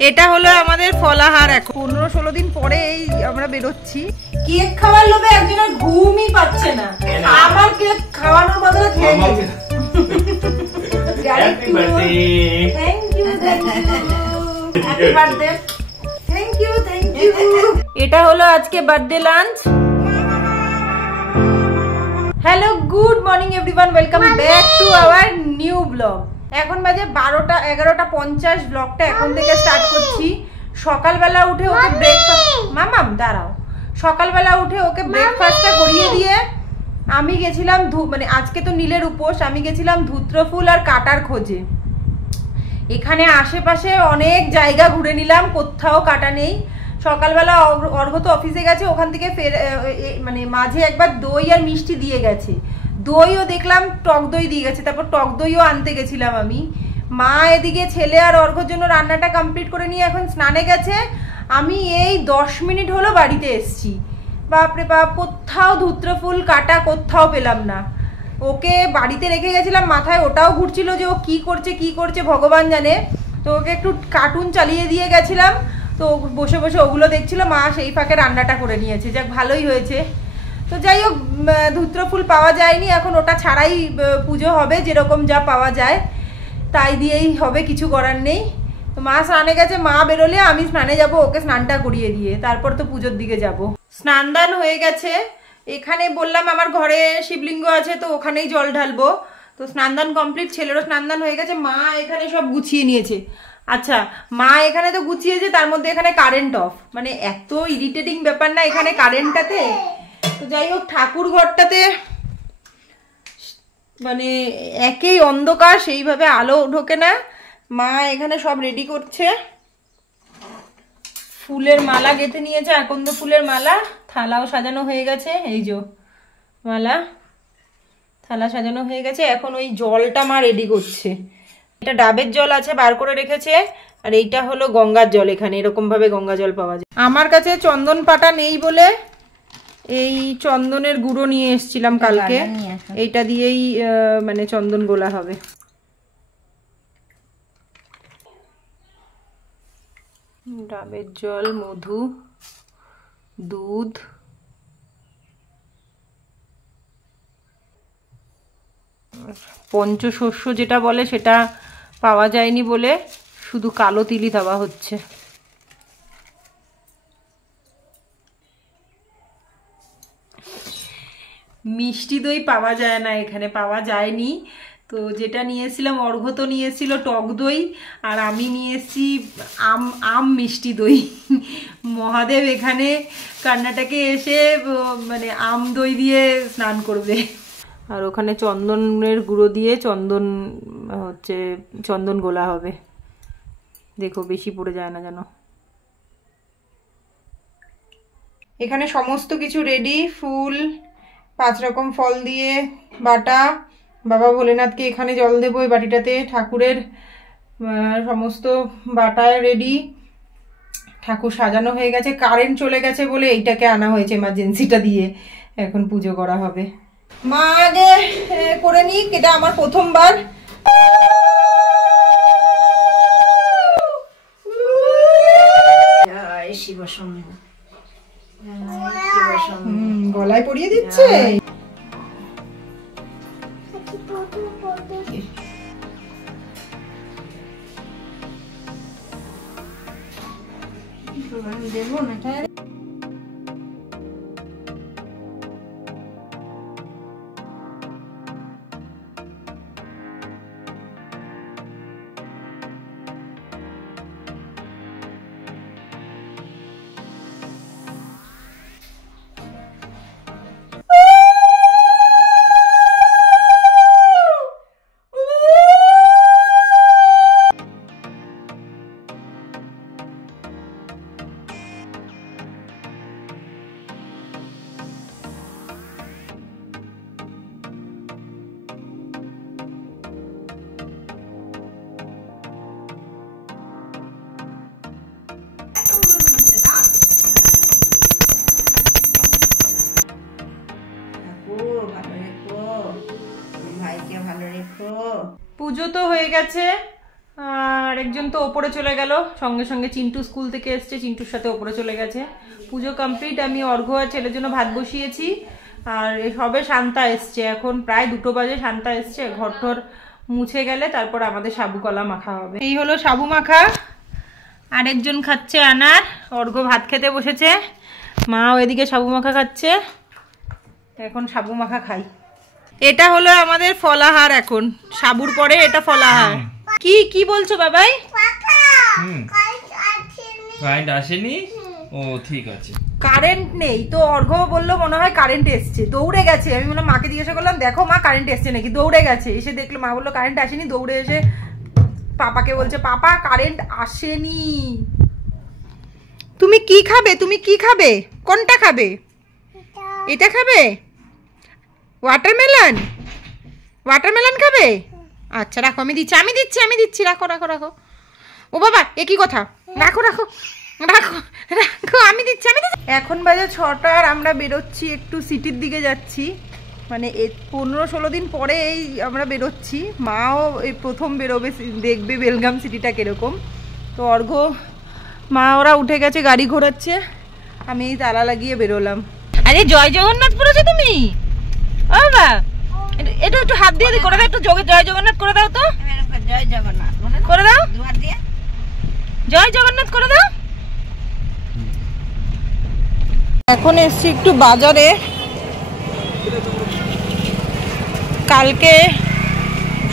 এটা হলো আমাদের ফলাহার। এখন 15-16 দিন পরে এই আমরা বেরোচ্ছি। কেক খাওয়ার লোভে একজনের ঘুমই পাচ্ছে না, আমার কেক খাওয়ানোর বদলে খেয়ে নিয়েছে। Happy birthday. Thank you, thank you. Happy birthday. Thank you, thank you. এটা হলো আজকে birthday lunch. Hello, good morning everyone, welcome back to our new blog. এখন বাজে 11:50। ব্লগটা এখন থেকে স্টার্ট করছি। সকালবেলা উঠে ওকে ব্রেকফাস্ট, মামাম দাঁড়াও, সকালবেলা উঠে ওকে ব্রেকফাস্টটা করিয়ে দিয়ে আমি গেছিলাম মানে আজকে তো নীলের উপোস, আমি গেছিলাম ধুত্রফুল আর কাটার খোঁজে। এখানে আশেপাশে অনেক জায়গা ঘুরে নিলাম, কোথাও কাটা নেই। সকালবেলা অর্ঘ তো অফিসে গেছে, ওখান থেকে মানে মাঝে একবার দই আর মিষ্টি দিয়ে গেছে। দইও দেখলাম টক দই দিয়ে গেছে, তারপর টক দইও আনতে গেছিলাম আমি। মা এদিকে ছেলে আর অর্ঘর জন্য রান্নাটা কমপ্লিট করে নিয়ে এখন স্নানে গেছে। আমি এই 10 মিনিট হলো বাড়িতে এসছি। বাপরে বাপ, কোথাও ধুত্রফুল কাটা কোথাও পেলাম না। ওকে বাড়িতে রেখে গেছিলাম, মাথায় ওটাও ঘুরছিল যে ও কি করছে ভগবান জানে। তো ওকে একটু কার্টুন চালিয়ে দিয়ে গেছিলাম, তো বসে বসে ওগুলো দেখছিল। মা সেই ফাঁকে রান্নাটা করে নিয়েছে, যাক ভালোই হয়েছে। তো যাই হোক, ধুত্রফুল পাওয়া যায়নি, এখন ওটা ছাড়াই পুজো হবে, যেরকম যা পাওয়া যায় তাই দিয়েই হবে, কিছু করার নেই। তো মা স্নানে গেছে, মা বেরোলে আমি স্নানে যাব, ওকে স্নানটা করিয়ে দিয়ে তারপর তো পুজোর দিকে যাব। স্নান দান হয়ে গেছে। এখানে বললাম আমার ঘরে শিবলিঙ্গ আছে, তো ওখানেই জল ঢালবো। তো স্নান দান কমপ্লিট, ছেলেরও স্নান দান হয়ে গেছে। মা এখানে সব গুছিয়ে নিয়েছে। আচ্ছা, মা এখানে তো গুছিয়েছে, তার মধ্যে এখানে কারেন্ট অফ, মানে এত ইরিটেটিং ব্যাপার না এখানে কারেন্টটাতে। তো যাই হোক, ঠাকুর ঘরটাতে মানে একেই অন্ধকার, সেইভাবে আলো ঢোকে না। মা এখানে সব রেডি করছে, ফুলের মালা গেঁথে নিয়েছে, আকন্দ ফুলের মালা। থালাও সাজানো হয়ে গেছে, এই যে মালা, থালা সাজানো হয়ে গেছে। এখন ওই জলটা মা রেডি করছে। এটা ডাবের জল আছে, বার করে রেখেছে, আর এইটা হলো গঙ্গার জল। এখানে এরকম ভাবে গঙ্গা জল পাওয়া যায়। আমার কাছে চন্দন পাতা নেই বলে এই চন্দনের গুঁড়ো নিয়ে এসেছিলাম কালকে, এইটা দিয়েই মানে চন্দন গোলা হবে। ডাবের জল, মধু, দুধ, পঞ্চশস্য যেটা বলে সেটা পাওয়া যায়নি বলে শুধু কালো তিলই দেওয়া হচ্ছে। মিষ্টি দই পাওয়া যায় না এখানে, পাওয়া যায়নি। তো যেটা নিয়েছিলাম, অর্ঘ তো নিয়েছিল টক দই, আর আমি নিয়েছি আম মিষ্টি দই। মহাদেব এখানে কর্ণাটকে এসে মানে আম দই দিয়ে স্নান করবে। আর ওখানে চন্দনের গুঁড়ো দিয়ে চন্দন গোলা হবে। দেখো বেশি পড়ে যায় না যেন। এখানে সমস্ত কিছু রেডি, ফুল, 5 রকম ফল দিয়ে বাটা। বাবা ভোলেনাথকে এখানে জল দেবো এই বাটিটাতে। ঠাকুরের সমস্ত বাটায় রেডি, ঠাকুর সাজানো হয়ে গেছে। কারেন্ট চলে গেছে বলে এইটাকে আনা হয়েছে এমার্জেন্সিটা দিয়ে, এখন পুজো করা হবে। মা আগে করে নিক, এটা আমার প্রথমবার। গলায় পরিয়ে দিচ্ছে। দেবো না পুজো তো হয়ে গেছে, আর আরেকজন তো ওপরে চলে গেল, সঙ্গে সঙ্গে চিন্টু স্কুল থেকে এসছে, চিন্টুর সাথে ওপরে চলে গেছে। পুজো কমপ্লিট, আমি অর্ঘ্য আর ছেলের জন্য ভাত বসিয়েছি। আর সবে শান্তা এসছে, এখন প্রায় 2টো বাজে শান্তা এসছে। ঘর টর মুছে গেলে তারপর আমাদের সাবু কলা মাখা হবে। এই হলো সাবু মাখা। আরেকজন খাচ্ছে আনার, অর্ঘ্য ভাত খেতে বসেছে, মাও এদিকে সাবু মাখা খাচ্ছে। এখন সাবু মাখা খাই। এটা হলো আমাদের ফলাহার, এখন সাবুর পরে এটা ফলাহার। কি কি বলছো বাবাই? কারেন্ট আসেনি? ও ঠিক আছে, কারেন্ট নেই তো। অর্ঘ্য বললো মনে হয় কারেন্ট এসছে, দৌড়ে গেছে। আমি মনে মাকে জিজ্ঞাসা করলাম, দেখো মা কারেন্ট এসছে নাকি, দৌড়ে গেছে। এসে দেখলো, মা বললো কারেন্ট আসেনি, দৌড়ে এসে পাপাকে বলছে, পাপা কারেন্ট আসেনি। তুমি কি খাবে? তুমি কি খাবে? কোনটা খাবে? এটা খাবে? ওয়াটারমেলন? ওয়াটারমেলন খাবে? আচ্ছা রাখো, আমি দিচ্ছি, আমি দিচ্ছি, আমি দিচ্ছি, রাখো রাখো রাখো। ও বাবা, একই কথা, রাখো রাখো রাখো রাখো, আমি দিচ্ছি, আমি দিচ্ছি। এখন বাজে 6টা আর আমরা বেরোচ্ছি, একটু সিটির দিকে যাচ্ছি। মানে 15-16 দিন পরে এই আমরা বেরোচ্ছি। মাও এই প্রথম বেরোবে, দেখবে বেলগাম সিটিটা কিরকম। তো অর্ঘ্য মা ওরা উঠে গেছে, গাড়ি ঘোরাচ্ছে, আমি এই তালা লাগিয়ে বেরোলাম। আরে জয় জগন্নাথ পড়েছো তুমি? ও বাবা, এটা একটু হাত দিয়ে করে দাও, একটু জয় জগন্নাথ করে দাও তো। জয় জগন্নাথ করে দাও, জয় জগন্নাথ করে দাও। এখন এসছি একটু বাজারে, কালকে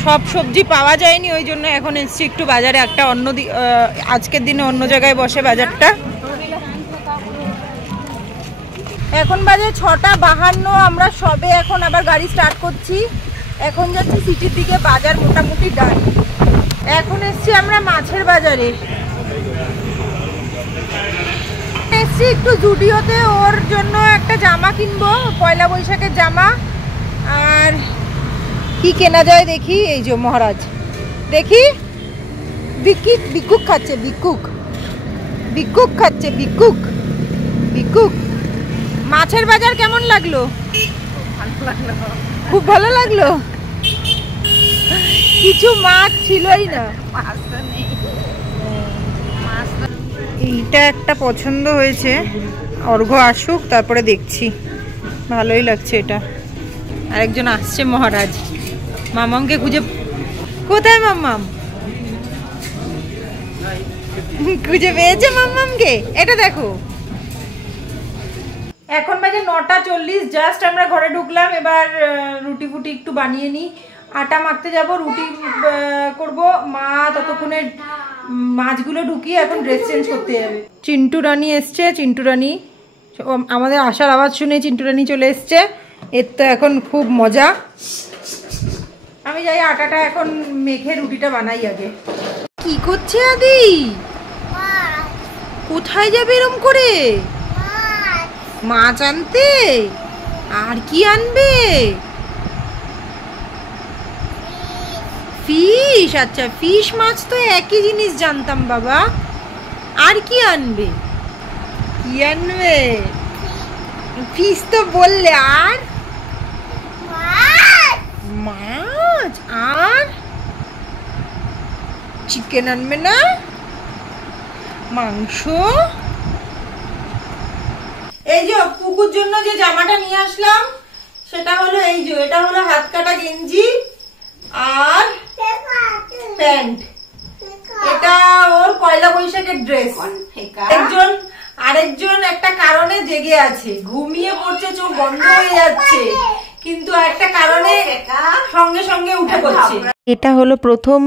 সব সবজি পাওয়া যায়নি, ওই জন্য এখন এসছি একটু বাজারে। একটা আজকের দিনে অন্য জায়গায় বসে বাজারটা। এখন বাজে 6:52, আমরা সবে এখন আবার গাড়ি স্টার্ট করছি। এখন যাচ্ছি সিটির দিকে, বাজার মোটামুটি ডান। এখন এসছি আমরা মাছের বাজারে, এসছি একটু জুডিওতে, ওর জন্য একটা জামা কিনবো, পয়লা বৈশাখের জামা। আর কি কেনা যায় দেখি। এই যে মহারাজ, দেখি বিকুক খাচ্ছে, বিকুক খাচ্ছে, বিকুক। মাছের বাজার কেমন লাগলো? খুব ভালো লাগলো। কিছু মাছ ছিলই না। এইটা একটা পছন্দ হয়েছে, অর্ঘ্য আসুক তারপরে দেখছি। ভালোই লাগছে এটা। আরেকজন আসছে মহারাজ, মামামকে খুঁজে। কোথায় মাম্মাম? খুঁজে পেয়েছে মাম্মামকে, এটা দেখো। এখন বাজে 9:40, জাস্ট আমরা ঘরে ঢুকলাম। এবার রুটি ফুটি একটু বানিয়ে নিই, আটা মাখতে যাব, রুটি করব। মা ততক্ষণে মাছগুলো ঢুকিয়ে এখন ড্রেস চেঞ্জ করতে যাবে। চিন্টু রানী এসছে, চিন্টু রানী আমাদের আসার আওয়াজ শুনে চিন্টু রানী চলে এসছে। এর তো এখন খুব মজা। আমি যাই আটাটা এখন মেখে রুটিটা বানাই আগে। কি করছে আদি? কোথায় যাবে এরম করে? মাছ আনতে? আর কি আনবে? ফিশ? আচ্ছা, ফিশ মাছ তো একই জিনিস জানতাম বাবা। আর কি আনবে? কি আনবে? ফিশ তো বললে। আর মাছ? আর চিকেন আনবে না? মাংস? এই যে পুকুর জন্য যে জামাটা নিয়ে আসলাম সেটা হলো এই যে, এটা হলো হাত কাটা গেঞ্জি আর প্যান্ট। এটা ওর পয়লা বৈশাখের ড্রেস। আরেকজন একটা কারণে জেগে আছে, ঘুমিয়ে পড়ছে, চোখ বন্ধ হয়ে যাচ্ছে, কিন্তু একটা কারণে সঙ্গে সঙ্গে উঠে পড়ছে। এটা হলো প্রথম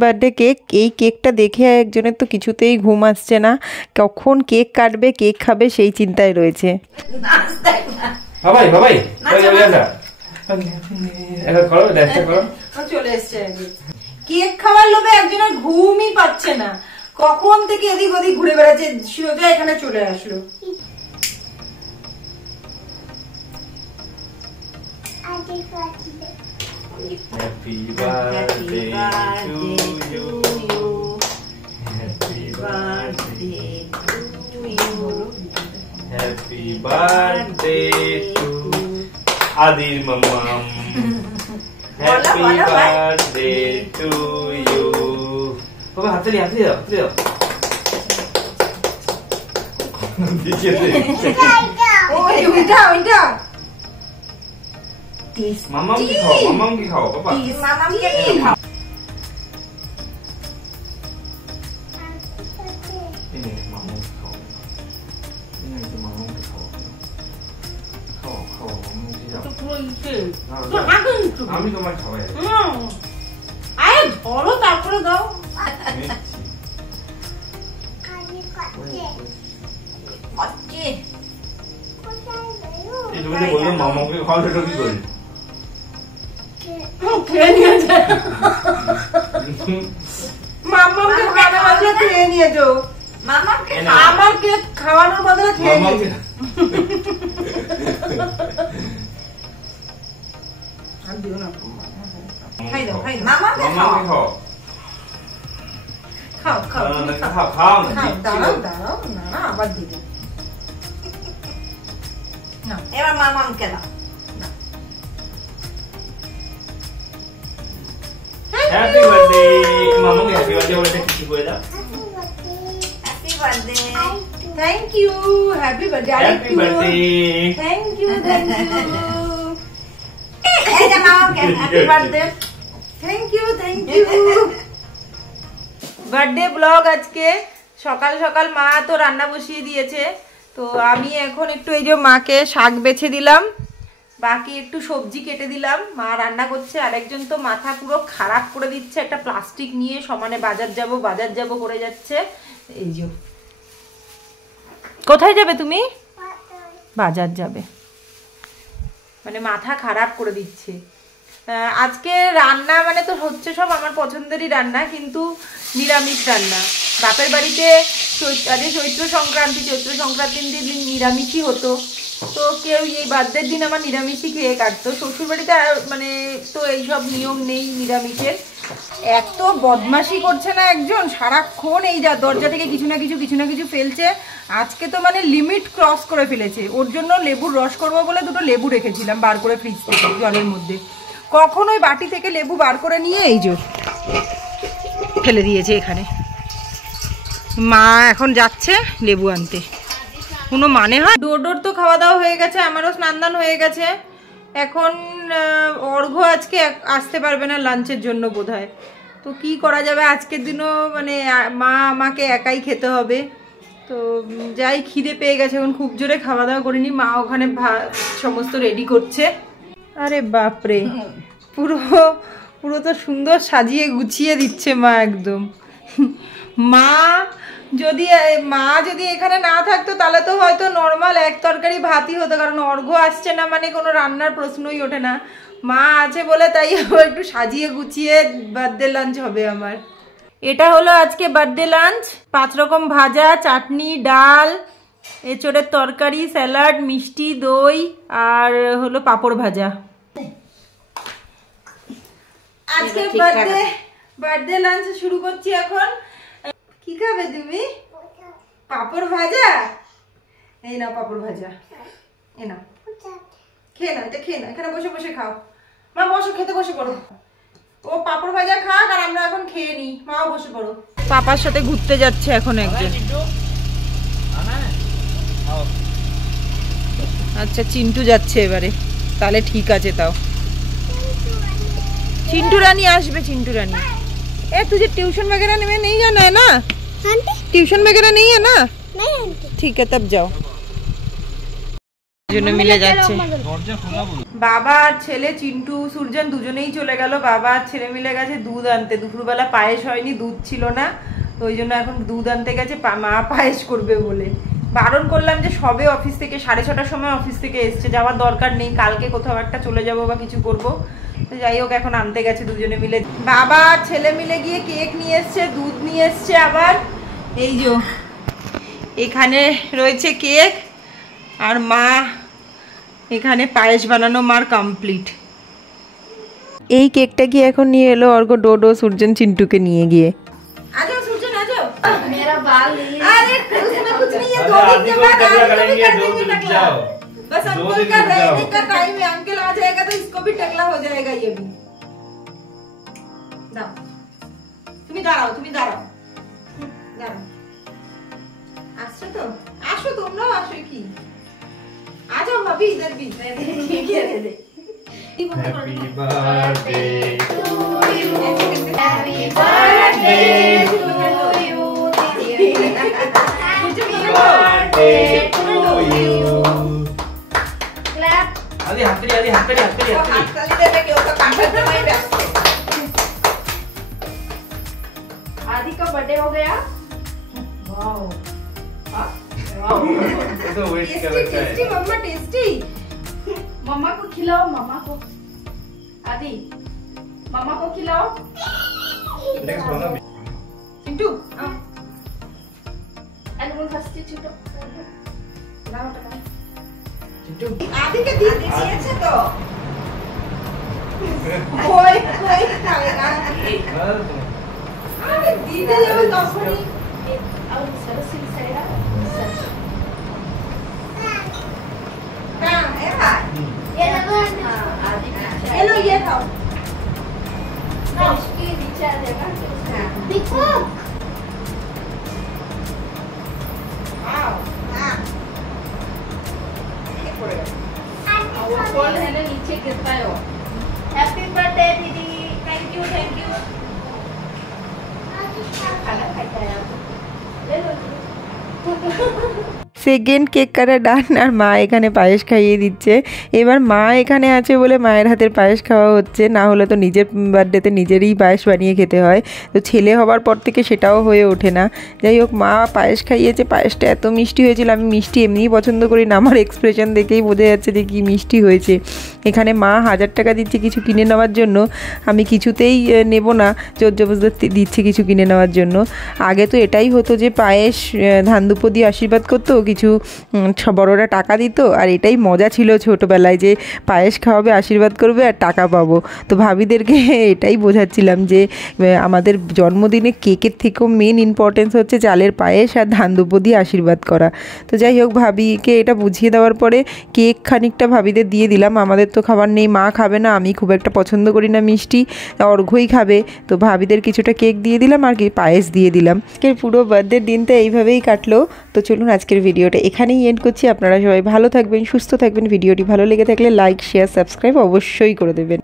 বার্থডে কেক। এই কেকটা দেখে একজনের তো কিছুতেই ঘুম আসছে না, কখন কেক কাটবে, কেক খাবে সেই চিন্তায় রয়েছে। চলে এসছে কেক খাওয়ার লোভে, একজনের ঘুমই পাচ্ছে না, কখন থেকে এদিক ওদিক ঘুরে বেড়াচ্ছে, সোজা এখানে চলে আসলো। Happy birthday to you. Happy birthday to you. Happy birthday to Adir Mamam. Happy birthday to you. बाबा हाथ ले जाओ दीजिए उल्टा उल्टा मामा की खाओ पापा मामा की खाओ আমি তোমার খাওয়াই আরে ধরো তারপরে দাও বললাম মামাকে খাওয়াতে কি করি খেয়ে নিয়েছে মামাকে খাওয়ানোর বদলে খেয়ে নিয়েছো আমাকে খাওয়ানোর বদলে খেয়ে নিয়েছে আবার দিবে এবার মামাকে দাও হ্যাপি বার্থডে মামাকে হ্যাপি বার্থডে বলে কিছু বলে দাও happy birthday thank you happy birthday happy birthday thank you এই যে মামাকে happy birthday thank you birthday blog আজকে সকাল সকাল মা তো রান্না বসিয়ে দিয়েছে তো আমি এখন একটু এই যে মাকে শাক বেছে দিলাম বাকি একটু সবজি কেটে দিলাম মা রান্না করছে আরেকজন তো মাথা পুরো খারাপ করে দিচ্ছে একটা প্লাস্টিক নিয়ে সমানে বাজার যাব করে যাচ্ছে এই যে কোথায় যাবে তুমি বাজার যাবে মানে মাথা খারাপ করে দিচ্ছে আজকে রান্না মানে তো হচ্ছে সব আমার পছন্দেরই রান্না কিন্তু নিরামিষ রান্না বাপের বাড়িতে চৈত্র সংক্রান্তির দিন নিরামিষই হতো তো কেউ এই বার্থডের দিন আমার নিরামিষই খেয়ে কাটতো শ্বশুর বাড়িতে মানে তো এইসব নিয়ম নেই নিরামিষের এত বদমাশি করছে না একজন সারাক্ষণ এই যা দরজা থেকে কিছু না কিছু ফেলছে আজকে তো মানে লিমিট ক্রস করে ফেলেছে ওর জন্য লেবুর রস করবো বলে দুটো লেবু রেখেছিলাম বার করে ফ্রিজ থেকে জলের মধ্যে কখন ওই বাটি থেকে লেবু বার করে নিয়ে এই যে ফেলে দিয়েছে এখানে মা এখন যাচ্ছে লেবু আনতে কোনো মানে হয় ডোর তো খাওয়া দাওয়া হয়ে গেছে আমারও স্নান হয়ে গেছে এখন অর্ঘ্য আজকে আসতে পারবে না লাঞ্চের জন্য বোধহয় তো কি করা যাবে আজকের দিনও মানে মা আমাকে একাই খেতে হবে তো যাই খিদে পেয়ে গেছে এখন খুব জোরে খাওয়া দাওয়া করিনি মা ওখানে সমস্ত রেডি করছে আরে বাপরে পুরো তো সুন্দর সাজিয়ে গুছিয়ে দিচ্ছে মা একদম মা যদি এখানে না থাকতো তাহলে তো হয়তো নর্মাল এক তরকারি ভাতই হতো কারণ অর্ঘ্য আসছে না মানে কোনো রান্নার প্রশ্নই ওঠে না মা আছে বলে তাই একটু সাজিয়ে গুছিয়ে বার্থডে লাঞ্চ হবে আমার এটা হলো আজকে বার্থডে লাঞ্চ 5 রকম ভাজা চাটনি ডাল এঁচোড়ের তরকারি স্যালাড মিষ্টি দই আর হলো পাঁপড় ভাজা আজকে বার্থডে লাঞ্চ শুরু করছি এখন কি খাবে তুমি পাঁপড় ভাজা এই নাও পাঁপড় ভাজা এই নাও খেয়ে নাও এটা খেয়ে নাও এখানে বসে বসে খাও মা বসো খেতে বসে পড়ো ও পাঁপড় ভাজা খাক আর আমরা এখন খেয়ে নিই মাও বসে পড়ো পাপার সাথে ঘুরতে যাচ্ছে এখন একজন আচ্ছা চিন্টু যাচ্ছে এবারে তাহলে ঠিক আছে তাও चिंटू रानी आसबे चिंटू रानी ए तुझे ट्यूशन वगैरह में नहीं जाना है ना आंटी ट्यूशन वगैरह नहीं है ना नहीं आंटी ठीक है तब जाओ জন্য মিলে যাচ্ছে বাবা আর ছেলে চিন্টু সূর্যন দুজনেই চলে গেল বাবা আর ছেলে মিলে গেছে দুধ আনতে দুপুরবেলা পায়েস হয়নি দুধ ছিল না তো ওই জন্য এখন দুধ আনতে গেছে মা পায়েস করবে বলে বারণ করলাম যে সবে অফিস থেকে 6:30টার সময় অফিস থেকে এসছে যাওয়ার দরকার নেই কালকে কোথাও একটা চলে যাব বা কিছু করব তো যাই হোক এখন আনতে গেছে দুজনে মিলে বাবা আর ছেলে মিলে গিয়ে কেক নিয়ে এসছে দুধ নিয়ে এসছে আবার এই যে এখানে রয়েছে কেক আর মা এখানে পায়েস বানানো মার কমপ্লিট এই কেকটা কি এখন নিয়ে এলো অর্ঘ্য ডোডো সূর্যন চিন্টুকে নিয়ে গিয়ে आजो सूर्यन आजो मेरा बाल अरे उसमें कुछ नहीं है 2 दिन के बाद करेंगे 2 दिन टकला बस अंकल का रहने का टाइम है अंकल आ जाएगा तो इसको भी टकला हो जाएगा ये भी ना তুমি দাঁড়াও দাঁড়াও আসছো তো, আসো তোমরাও আসো। কি आ जाओ भाभी इधर भी। Happy birthday to you. Happy birthday to you. Birthday to you. Clap. आदि हाथ करिए हाथ ताली देवे क्यों तो कांटा जमाई व्यस्त है। आदि का बर्थडे हो गया। वाओ तो वेट कर रखा है। टेस्टी मम्मा टेस्टी। मम्मा को खिलाओ, मम्मा को। आदि मम्मा को खिलाओ। नेक्स्ट बना भी। चिंटू एनिमल फर्स्ट चिंटू नाम बता। चिंटू आदि के दी दिए तो कोई खाएगा। अरे दीदी जब कंपनी और सरस सिलसेरा कहां है भाई? आदि ये लो ये खाओ। इसके नीचे आ जाएगा। देखो वाओ हां ये पड़ेगा। वो फल है ना नीचे गिरता है वो। हैप्पी बर्थडे दीदी। थैंक यू खाना खाते हैं आप ले लो। সেকেন্ড কেক কাটা ডান, আর মা এখানে পায়েস খাইয়ে দিচ্ছে। এবার মা এখানে আছে বলে মায়ের হাতের পায়েস খাওয়া হচ্ছে, না হলে তো নিজের বার্থডেতে নিজেরই পায়েস বানিয়ে খেতে হয়। তো ছেলে হবার পর থেকে সেটাও হয়ে ওঠে না। যাই হোক মা পায়েস খাইয়েছে, পায়েসটা এত মিষ্টি হয়েছিল। আমি মিষ্টি এমনিই পছন্দ করি না, আমার এক্সপ্রেশন দেখেই বোঝা যাচ্ছে যে কী মিষ্টি হয়েছে। এখানে মা 1000 টাকা দিচ্ছে কিছু কিনে নেওয়ার জন্য, আমি কিছুতেই নেব না, জোর জবরদস্তি দিচ্ছে কিছু কিনে নেওয়ার জন্য। আগে তো এটাই হতো যে পায়েস ধান দুপো দিয়ে আশীর্বাদ করতো, কিছু বড়রা টাকা দিত, আর এটাই মজা ছিল ছোটোবেলায় যে পায়েস খাওয়াবে, আশীর্বাদ করবে আর টাকা পাবো। তো ভাবিদেরকে এটাই বোঝাচ্ছিলাম যে আমাদের জন্মদিনে কেকের থেকেও মেন ইম্পর্টেন্স হচ্ছে চালের পায়েস আর ধান দুপো দিয়ে আশীর্বাদ করা। তো যাই হোক ভাবিকে এটা বুঝিয়ে দেওয়ার পরে কেক খানিকটা ভাবিদের দিয়ে দিলাম। আমাদের তো খাবার নেই, মা খাবে না, আমি খুব একটা পছন্দ করি না মিষ্টি, অর্ঘ্যই খাবে। তো ভাবিদের কিছুটা কেক দিয়ে দিলাম আর কি পায়েস দিয়ে দিলাম। আজকের পুরো বার্থডের দিনটা এইভাবেই কাটলো। তো চলুন আজকের ভিডিওটা এখানেই এন্ড করছি। আপনারা সবাই ভালো থাকবেন, সুস্থ থাকবেন। ভিডিওটি ভালো লেগে থাকলে লাইক, শেয়ার, সাবস্ক্রাইব অবশ্যই করে দেবেন।